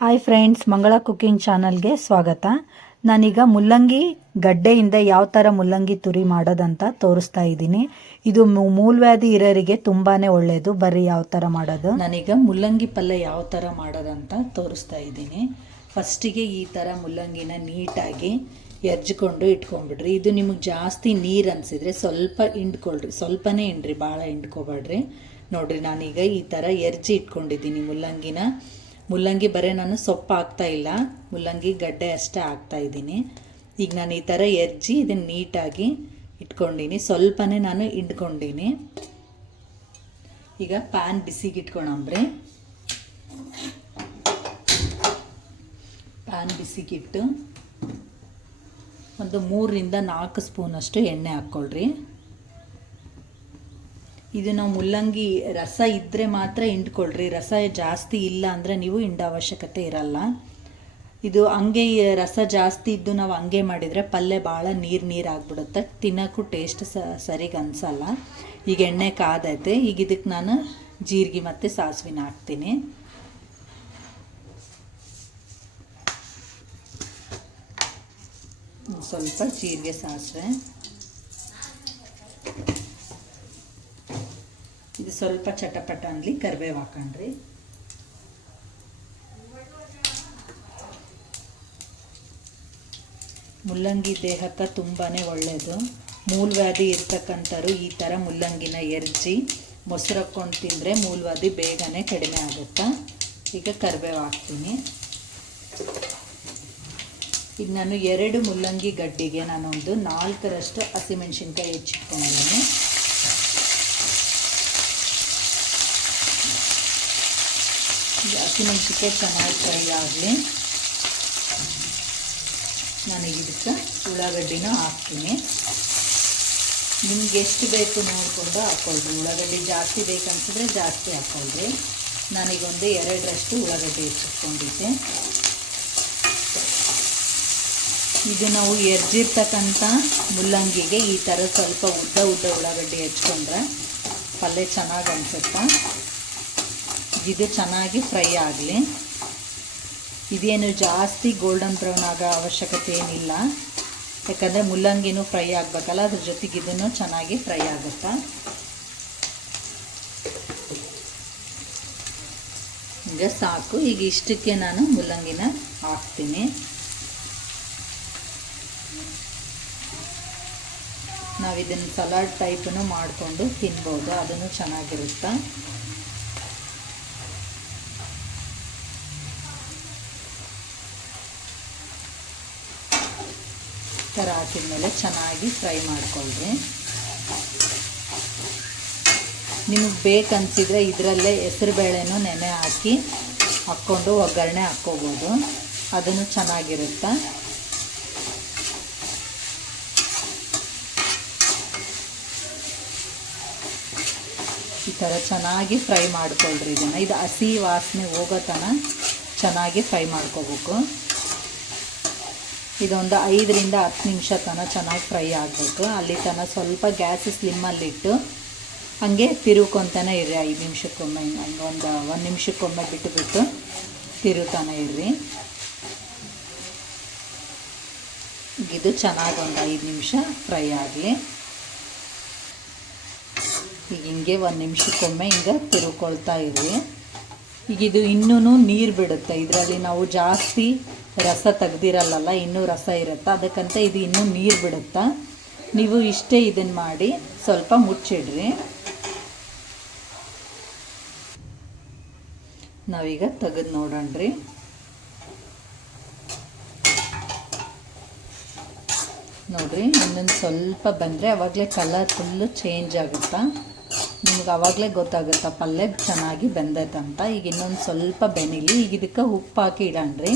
Hi friends, ಮಂಗಳ cooking ಚಾನಲ್ಗೆ ಸ್ವಾಗತ. ನಾನೀಗ ಮುಲ್ಲಂಗಿ ಗಡ್ಡೆಯಿಂದ ಯಾವ ಥರ ಮುಲ್ಲಂಗಿ ತುರಿ ಮಾಡೋದಂತ ತೋರಿಸ್ತಾ ಇದ್ದೀನಿ. ಇದು ಮೂಲವ್ಯಾಧಿ ಇರೋರಿಗೆ ತುಂಬಾ ಒಳ್ಳೆಯದು. ಬರ್ರಿ ಯಾವ ಥರ ಮಾಡೋದು. ನಾನೀಗ ಮುಲ್ಲಂಗಿ ಪಲ್ಯ ಯಾವ ಥರ ಮಾಡೋದಂತ ತೋರಿಸ್ತಾ ಇದ್ದೀನಿ. ಫಸ್ಟಿಗೆ ಈ ಥರ ಮುಲ್ಲಂಗಿನ ನೀಟಾಗಿ ಎರ್ಜಿಕೊಂಡು ಇಟ್ಕೊಂಡ್ಬಿಡ್ರಿ. ಇದು ನಿಮಗೆ ಜಾಸ್ತಿ ನೀರು ಅನಿಸಿದ್ರೆ ಸ್ವಲ್ಪ ಹಿಂಡ್ಕೊಳ್ರಿ, ಸ್ವಲ್ಪನೇ ಹಿಂಡ್ರಿ, ಭಾಳ ಹಿಂಡ್ಕೊಬೇಡ್ರಿ. ನೋಡಿರಿ, ನಾನೀಗ ಈ ಥರ ಎರ್ಜಿ ಇಟ್ಕೊಂಡಿದ್ದೀನಿ ಮುಲ್ಲಂಗಿ ಬರೀ ನಾನು ಸೊಪ್ಪು ಹಾಕ್ತಾ ಇಲ್ಲ, ಮುಲ್ಲಂಗಿ ಗಡ್ಡೆ ಅಷ್ಟೇ ಹಾಕ್ತಾ ಇದ್ದೀನಿ. ಈಗ ನಾನು ಈ ಥರ ಎರ್ಜಿ ಇದನ್ನು ನೀಟಾಗಿ ಇಟ್ಕೊಂಡೀನಿ, ಸ್ವಲ್ಪನೇ ನಾನು ಹಿಂಡ್ಕೊಂಡೀನಿ. ಈಗ ಪ್ಯಾನ್ ಬಿಸಿಗೆ ಇಟ್ಕೊಳಂಬ್ರಿ. ಪ್ಯಾನ್ ಬಿಸಿಗಿಟ್ಟು ಒಂದು 3ರಿಂದ 4 ಸ್ಪೂನಷ್ಟು ಎಣ್ಣೆ ಹಾಕ್ಕೊಳ್ರಿ. ಇದು ನಾವು ಮುಲ್ಲಂಗಿ ರಸ ಇದ್ದರೆ ಮಾತ್ರ ಹಿಂಡ್ಕೊಳ್ರಿ, ರಸ ಜಾಸ್ತಿ ಇಲ್ಲ ಅಂದರೆ ನೀವು ಹಿಂಡೋ ಅವಶ್ಯಕತೆ ಇರಲ್ಲ. ಇದು ಹಂಗೆ ರಸ ಜಾಸ್ತಿ ಇದ್ದು ನಾವು ಹಂಗೆ ಮಾಡಿದರೆ ಪಲ್ಯ ಭಾಳ ನೀರು ಆಗಿಬಿಡುತ್ತೆ, ತಿನ್ನೋಕ್ಕೂ ಟೇಸ್ಟ್ ಸರಿಗೆ ಅನಿಸಲ್ಲ. ಈಗ ಎಣ್ಣೆ ಕಾದೈತೆ. ಈಗ ಇದಕ್ಕೆ ನಾನು ಜೀರಿಗೆ ಮತ್ತು ಸಾಸಿವೆನ ಹಾಕ್ತೀನಿ. ಸ್ವಲ್ಪ ಜೀರಿಗೆ ಸಾಸಿವೆ, ಇದು ಸ್ವಲ್ಪ ಚಟಪಟ ಅಂದ್ಲಿ ಕರಿಬೇವು ಹಾಕೊಂಡ್ರಿ. ಮುಲ್ಲಂಗಿ ದೇಹಕ್ಕೆ ತುಂಬಾ ಒಳ್ಳೆಯದು. ಮೂಲವ್ಯಾಧಿ ಇರ್ತಕ್ಕಂಥವ್ರು ಈ ಥರ ಮುಲ್ಲಂಗಿನ ಎರ್ಜಿ ಮೊಸರು ಹಾಕ್ಕೊಂಡು ತಿಂದರೆ ಮೂಲವ್ಯಾಧಿ ಬೇಗನೆ ಕಡಿಮೆ ಆಗುತ್ತೆ. ಈಗ ಕರಿಬೇವು ಹಾಕ್ತೀನಿ. ಈಗ ನಾನು 2 ಮುಲ್ಲಂಗಿ ಗಡ್ಡೆಗೆ ನಾನೊಂದು 4ರಷ್ಟು ಹಸಿಮೆಣಸಿನ್ಕಾಯಿ ಹೆಚ್ಚಿಟ್ಕೊಂಡಿದ್ದೀನಿ. ಹಸಿಮೆಣಸಿನ್ಕಾಯಿ ಚೆನ್ನಾಗಿ ಫ್ರೈ ಆಗಲಿ. ನನಗೆ ಇದಕ್ಕೆ ಉಳ್ಳಾಗಡ್ಡಿನ ಹಾಕ್ತೀನಿ. ನಿಮ್ಗೆ ಎಷ್ಟು ಬೇಕು ನೋಡಿಕೊಂಡು ಹಾಕ್ಕೊಳ್ರಿ. ಉಳ್ಳಾಗಡ್ಡಿ ಜಾಸ್ತಿ ಬೇಕನ್ಸಿದ್ರೆ ಜಾಸ್ತಿ ಹಾಕ್ಕೊಳ್ರಿ. ನಾನೀಗೊಂದು 2ರಷ್ಟು ಉಳ್ಳಾಗಡ್ಡಿ ಹೆಚ್ಚಿಟ್ಕೊಂಡಿದ್ದೆ. ಇದು ನಾವು ಎರ್ಜಿರ್ತಕ್ಕಂಥ ಮುಲ್ಲಂಗಿಗೆ ಈ ಥರ ಸ್ವಲ್ಪ ಉದ್ದ ಉಳ್ಳಾಗಡ್ಡಿ ಹೆಚ್ಕೊಂಡ್ರೆ ಪಲ್ಯ ಚೆನ್ನಾಗಿ ಅನಿಸುತ್ತೆ. ಇದು ಚೆನ್ನಾಗಿ ಫ್ರೈ ಆಗಲಿ. ಇದೇನು ಜಾಸ್ತಿ ಗೋಲ್ಡನ್ ಬ್ರೌನ್ ಆಗೋ ಅವಶ್ಯಕತೆ ಏನಿಲ್ಲ, ಯಾಕಂದರೆ ಮುಲ್ಲಂಗಿನೂ ಫ್ರೈ ಆಗಬೇಕಲ್ಲ, ಅದ್ರ ಜೊತೆಗೆ ಇದನ್ನು ಚೆನ್ನಾಗಿ ಫ್ರೈ ಆಗುತ್ತಾ. ಈಗ ಸಾಕು. ಈಗ ಇಷ್ಟಕ್ಕೆ ನಾನು ಮುಲ್ಲಂಗಿನ ಹಾಕ್ತೀನಿ. ನಾವು ಇದನ್ನು ಸಲಾಡ್ ಟೈಪನ್ನು ಮಾಡಿಕೊಂಡು ತಿನ್ಬೋದು, ಅದನ್ನು ಚೆನ್ನಾಗಿರುತ್ತೆ. ಈ ಥರ ಹಾಕಿದ್ಮೇಲೆ ಚೆನ್ನಾಗಿ ಫ್ರೈ ಮಾಡ್ಕೊಳ್ರಿ. ನಿಮಗೆ ಬೇಕನ್ಸಿದ್ರೆ ಇದರಲ್ಲೇ ಹೆಸರುಬೇಳೆನೂ ನೆನೆ ಹಾಕ್ಕೊಂಡು ಒಗ್ಗರಣೆ ಹಾಕ್ಕೋಬೋದು, ಅದನ್ನು ಚೆನ್ನಾಗಿರುತ್ತೆ. ಈ ಥರ ಚೆನ್ನಾಗಿ ಫ್ರೈ ಮಾಡ್ಕೊಳ್ರಿ ಇದನ್ನು. ಇದು ಹಸಿ ವಾಸನೆ ಹೋಗೋ ತನಕ ಚೆನ್ನಾಗಿ ಫ್ರೈ ಮಾಡ್ಕೋಬೇಕು. ಇದೊಂದು 5ರಿಂದ 10 ನಿಮಿಷ ತನಕ ಚೆನ್ನಾಗಿ ಫ್ರೈ ಆಗಬೇಕು. ಅಲ್ಲಿ ತನಕ ಸ್ವಲ್ಪ ಗ್ಯಾಸ್ ಸ್ಲಿಮ್ಮಲ್ಲಿಟ್ಟು ಹಾಗೆ ತಿರುವ್ಕೊತಾನೆ ಇರ್ರಿ. 5 ನಿಮಿಷಕ್ಕೊಮ್ಮೆ, ಹಂಗೆ 1 ನಿಮಿಷಕ್ಕೊಮ್ಮೆ ಬಿಟ್ಟು ತಿರುಗ್ತಾನೆ ಇರ್ರಿ. ಇದು ಚೆನ್ನಾಗಿ ಒಂದು 5 ನಿಮಿಷ ಫ್ರೈ ಆಗಲಿ. ಈಗ ಹಿಂಗೆ 1 ನಿಮಿಷಕ್ಕೊಮ್ಮೆ ಹಿಂಗೆ ತಿರುಗ್ಕೊಳ್ತಾ ಇರ್ರಿ. ಈಗ ಇದು ಇನ್ನೂ ನೀರು ಬಿಡುತ್ತೆ. ಇದರಲ್ಲಿ ನಾವು ಜಾಸ್ತಿ ರಸ ತೆಗ್ದಿರಲ್ಲ, ಇನ್ನೂ ರಸ ಇರುತ್ತೆ, ಅದಕ್ಕಂತ ಇದು ಇನ್ನೂ ನೀರು ಬಿಡುತ್ತಾ. ನೀವು ಇಷ್ಟೇ ಇದನ್ನು ಮಾಡಿ ಸ್ವಲ್ಪ ಮುಚ್ಚಿಡ್ರಿ. ನಾವೀಗ ತೆಗೆದು ನೋಡೋಣ್ರಿ. ನೋಡಿರಿ, ಇನ್ನೊಂದು ಸ್ವಲ್ಪ ಬಂದರೆ ಆವಾಗಲೇ ಕಲರ್ ಫುಲ್ಲು ಚೇಂಜ್ ಆಗುತ್ತಾ. ನಿಮ್ಗೆ ಆವಾಗಲೇ ಗೊತ್ತಾಗುತ್ತಾ ಪಲ್ಯ ಚೆನ್ನಾಗಿ ಬೆಂದೈತಂತ. ಈಗ ಇನ್ನೊಂದು ಸ್ವಲ್ಪ ಬೆನಿಲಿ. ಈಗ ಇದಕ್ಕೆ ಉಪ್ಪು ಹಾಕಿ ಇಡಣ್ರಿ.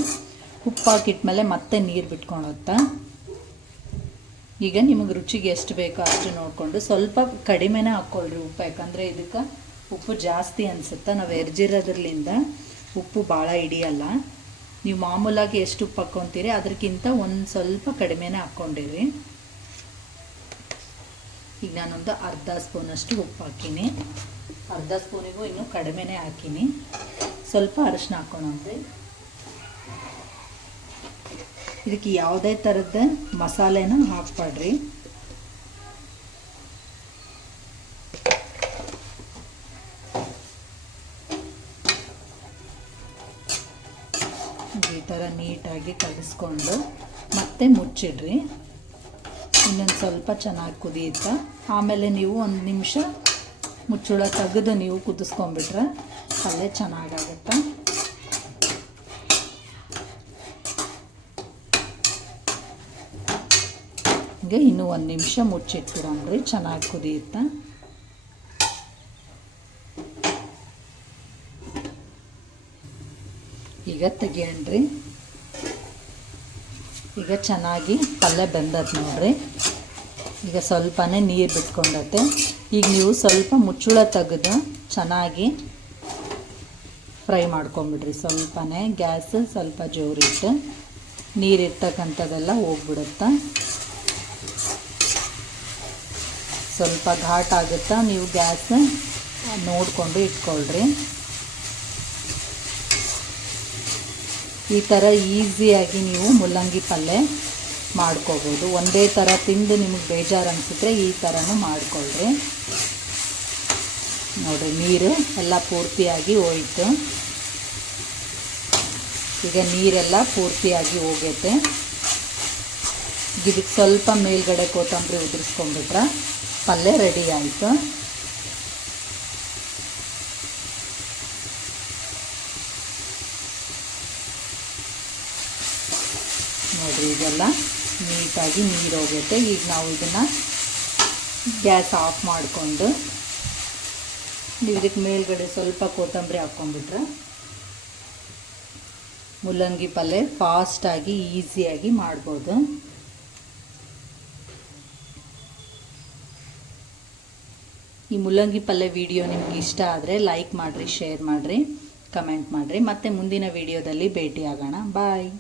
ಉಪ್ಪು ಹಾಕಿಟ್ಮೇಲೆ ಮತ್ತೆ ನೀರು ಬಿಟ್ಕೊಳುತ್ತಾ. ಈಗ ನಿಮಗೆ ರುಚಿಗೆ ಎಷ್ಟು ಬೇಕೋ ಅಷ್ಟು ನೋಡಿಕೊಂಡು ಸ್ವಲ್ಪ ಕಡಿಮೆನೇ ಹಾಕ್ಕೊಳ್ರಿ ಉಪ್ಪು, ಯಾಕಂದರೆ ಇದಕ್ಕೆ ಉಪ್ಪು ಜಾಸ್ತಿ ಅನಿಸುತ್ತೆ. ನಾವು ಎರ್ಜಿರೋದ್ರಲ್ಲಿಂದ ಉಪ್ಪು ಭಾಳ ಹಿಡಿಯಲ್ಲ. ನೀವು ಮಾಮೂಲಾಗಿ ಎಷ್ಟು ಉಪ್ಪು ಹಾಕ್ಕೊತೀರಿ ಅದಕ್ಕಿಂತ ಒಂದು ಸ್ವಲ್ಪ ಕಡಿಮೆನೇ ಹಾಕ್ಕೊಂಡಿರಿ. ಈಗ ನಾನೊಂದು ಅರ್ಧ ಸ್ಪೂನಷ್ಟು ಉಪ್ಪು ಹಾಕೀನಿ. ಅರ್ಧ ಸ್ಪೂನಿಗೂ ಇನ್ನೂ ಕಡಿಮೆನೇ ಹಾಕೀನಿ. ಸ್ವಲ್ಪ ಅರಿಶಿನ ಹಾಕ್ಕೊಳಂದ್ರೆ ಇದಕ್ಕೆ ಯಾವುದೇ ಥರದ ಮಸಾಲೆನ ಹಾಕ್ಬೇಡ್ರಿ. ಈ ಥರ ನೀಟಾಗಿ ಕಲಿಸ್ಕೊಂಡು ಮತ್ತೆ ಮುಚ್ಚಿಡ್ರಿ. ಇನ್ನೊಂದು ಸ್ವಲ್ಪ ಚೆನ್ನಾಗಿ ಕುದಿಯುತ್ತಾ ಆಮೇಲೆ ನೀವು 1 ನಿಮಿಷ ಮುಚ್ಚಳ ತೆಗೆದು ನೀವು ಕುದಿಸ್ಕೊಂಡ್ಬಿಟ್ರೆ ಪಲ್ಯ ಚೆನ್ನಾಗಾಗುತ್ತೆ. ಹೀಗೆ ಇನ್ನೂ 1 ನಿಮಿಷ ಮುಚ್ಚಿಟ್ಬಿಡೋಣ್ರಿ, ಚೆನ್ನಾಗಿ ಕುದಿಯುತ್ತಾ. ಈಗ ತೆಗಿಯಣ್ರಿ. ಈಗ ಚೆನ್ನಾಗಿ ಪಲ್ಯ ಬೆಂದತ್ ನೋಡ್ರಿ. ಈಗ ಸ್ವಲ್ಪನೇ ನೀರು ಬಿಟ್ಕೊಂಡತೆ. ಈಗ ನೀವು ಸ್ವಲ್ಪ ಮುಚ್ಚಳ ತೆಗೆದು ಚೆನ್ನಾಗಿ ಫ್ರೈ ಮಾಡ್ಕೊಂಬಿಡ್ರಿ. ಸ್ವಲ್ಪನೇ ಗ್ಯಾಸ್ ಸ್ವಲ್ಪ ಜೋರಿಟ್ಟು ನೀರಿರ್ತಕ್ಕಂಥದ್ದೆಲ್ಲ ಹೋಗ್ಬಿಡುತ್ತಾ. ಸ್ವಲ್ಪ ಘಾಟ್ ಆಗುತ್ತಾ, ನೀವು ಗ್ಯಾಸ್ ನೋಡಿಕೊಂಡು ಇಟ್ಕೊಳ್ರಿ. ಈ ಥರ ಈಸಿಯಾಗಿ ನೀವು ಮುಲ್ಲಂಗಿ ಪಲ್ಯ ಮಾಡ್ಕೋಬೋದು. ಒಂದೇ ಥರ ತಿಂದು ನಿಮಗೆ ಬೇಜಾರು ಅನಿಸಿದ್ರೆ ಈ ಥರನೂ ಮಾಡ್ಕೊಳ್ರಿ. ನೋಡಿರಿ, ನೀರು ಎಲ್ಲ ಪೂರ್ತಿಯಾಗಿ ಹೋಯಿತು. ಈಗ ನೀರೆಲ್ಲ ಪೂರ್ತಿಯಾಗಿ ಹೋಗೈತೆ. ಇದಕ್ಕೆ ಸ್ವಲ್ಪ ಮೇಲ್ಗಡೆ ಕೊತ್ತಂಬರಿ ಉದುರಿಸ್ಕೊಂಡ್ಬಿಟ್ರೆ ಪಲ್ಯ ರೆಡಿ ಆಯಿತು. ನೋಡಿರಿ, ಇದೆಲ್ಲ ನೀಟಾಗಿ ನೀರು ಹೋಗುತ್ತೆ. ಈಗ ನಾವು ಇದನ್ನು ಗ್ಯಾಸ್ ಆಫ್ ಮಾಡಿಕೊಂಡು ನೀವು ಇದಕ್ಕೆ ಮೇಲ್ಗಡೆ ಸ್ವಲ್ಪ ಕೊತ್ತಂಬರಿ ಹಾಕ್ಕೊಂಡ್ಬಿಟ್ರೆ ಮುಲ್ಲಂಗಿ ಪಲ್ಯ ಫಾಸ್ಟಾಗಿ ಈಸಿಯಾಗಿ ಮಾಡ್ಬೋದು. ಈ ಮುಲ್ಲಂಗಿ ಪಲ್ಯ ವಿಡಿಯೋ ನಿಮ್ಗೆ ಇಷ್ಟ ಆದರೆ ಲೈಕ್ ಮಾಡಿರಿ, ಶೇರ್ ಮಾಡಿರಿ, ಕಮೆಂಟ್ ಮಾಡಿರಿ. ಮತ್ತೆ ಮುಂದಿನ ವಿಡಿಯೋದಲ್ಲಿ ಭೇಟಿಯಾಗೋಣ. ಬಾಯ್.